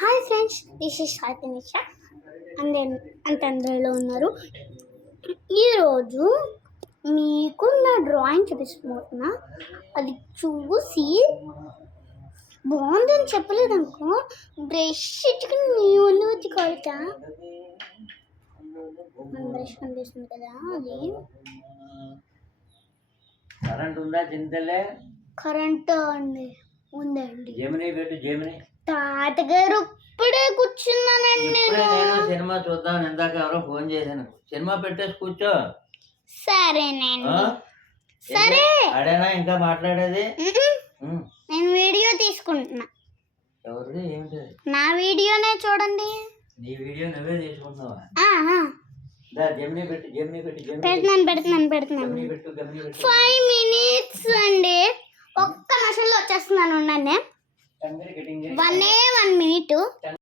Hi friends, this is Sai Nisha and అందరిలో ఉన్నారు. ఈరోజు మీకు నా డ్రాయింగ్ చూపిస్తున్నా. అది చూసి బాగుందని చెప్పలేదు అనుకో, బ్రష్ ఇచ్చుకుని నీ ముందు వచ్చి కొడతా. మన బ్రష్ కనిపిస్తుంది కదా, అది కరెంట్ ఉందా? చింతలే కరెంట్ అండి, ఉందండి. జెమిని పెట్టు. జెమిని తాతగారు ఇప్పుడే కూర్చున్నానండి. నేను సినిమా చూద్దాం, ఇందాక ఎవరో ఫోన్ చేశాను. సినిమా పెట్టేసి కూర్చో. సరేనండి. సరే, అడేనా ఇంకా మాట్లాడేది? నేను వీడియో తీసుకుంటున్నా. ఎవరిది? ఏమిటి? నా వీడియోనే చూడండి. నీ వీడియో నువ్వే తీసుకుంటున్నావా? జెమిని పెట్టు. జెమిని పెట్టు. పెడుతున్నాను. 5 minutes అండి. ఒక్క నిమిషంలో వచ్చేస్తున్నాను. 1 minute.